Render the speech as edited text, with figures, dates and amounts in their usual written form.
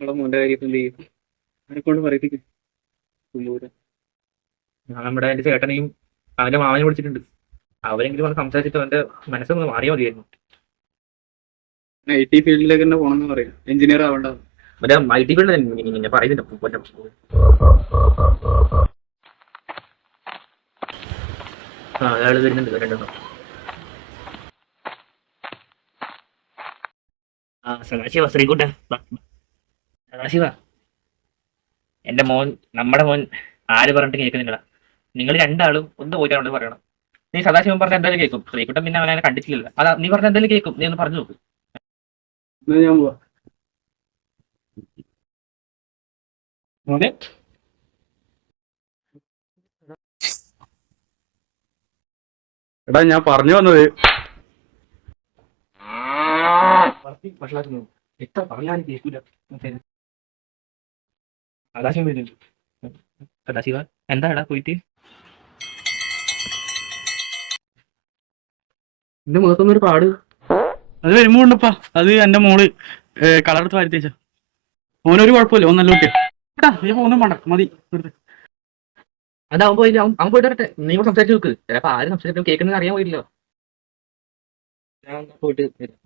നമ്മളെ മോന്റെ കാര്യത്തിൽ എന്ത് ചെയ്യും? അതിനെക്കൊണ്ട് പറയിപ്പിക്കും. ഞാൻ നമ്മുടെ എന്റെ ചേട്ടനെയും അവന്റെ മാമനെ വിളിച്ചിട്ടുണ്ട്. അവരെങ്കിലും വന്ന് സംസാരിച്ചിട്ട് അവന്റെ മനസ്സൊന്ന് മാറിയാൽ മതിയായിരുന്നു. IT ഫീൽഡിലേക്ക് തന്നെ പോകണമെന്ന് പറയാം, എഞ്ചിനീയർ ആവണ്ട. മറ്റേ ഐ ടി ഫീൽഡ് ഇങ്ങനെ പറയുന്നുണ്ട്. അയാൾ വരുന്നുണ്ട് രണ്ടെണ്ണം. സദാശിവ ശ്രീകുട്ട, സദാശിവ, എന്റെ മോൻ, നമ്മുടെ മോൻ ആര് പറഞ്ഞിട്ട് കേൾക്കുന്നില്ല. നിങ്ങൾ രണ്ടാളും ഒന്ന് പോയിട്ടാണ് പറയണം. നീ സദാശിവൻ പറഞ്ഞ എന്തായാലും കേൾക്കും. ശ്രീകുട്ടൻ പിന്നെ അവനെ കണ്ടിട്ടില്ല. അതാ നീ പറഞ്ഞ എന്തായാലും കേൾക്കും. നീ ഒന്ന് പറഞ്ഞു നോക്ക്. എന്നാ ഞാൻ പോവാ. എടാ ഞാൻ പറഞ്ഞു വന്നത് എത്ര പറഞ്ഞാലും കേൾക്കൂല. സദാശിവൻ വരുന്നുണ്ട്. സദാശിവ, എന്താടാ പോയിട്ട്? എന്റെ മുഖത്തൊന്നൊരു പാട്. അത് വരുമ്പോ ഉണ്ടപ്പാ, അത് എന്റെ മോള് കളറെടുത്ത് വരുത്തേച്ച. ഓനൊരു കുഴപ്പമില്ല, ഓൻ നല്ല കുട്ടിയാ. ഏട്ടാ ഞാൻ ഒന്നും വേണ്ട, മതി. അതാവുമ്പോ അവൻ പോയിട്ട് വരട്ടെ. നീ കൂടെ സംസാരിച്ച് നോക്ക്. ചിലപ്പോ ആരും സംസാരിക്കും കേൾക്കുന്നത് അറിയാൻ പോയില്ലോ. ഞാൻ പോയിട്ട് വരാം.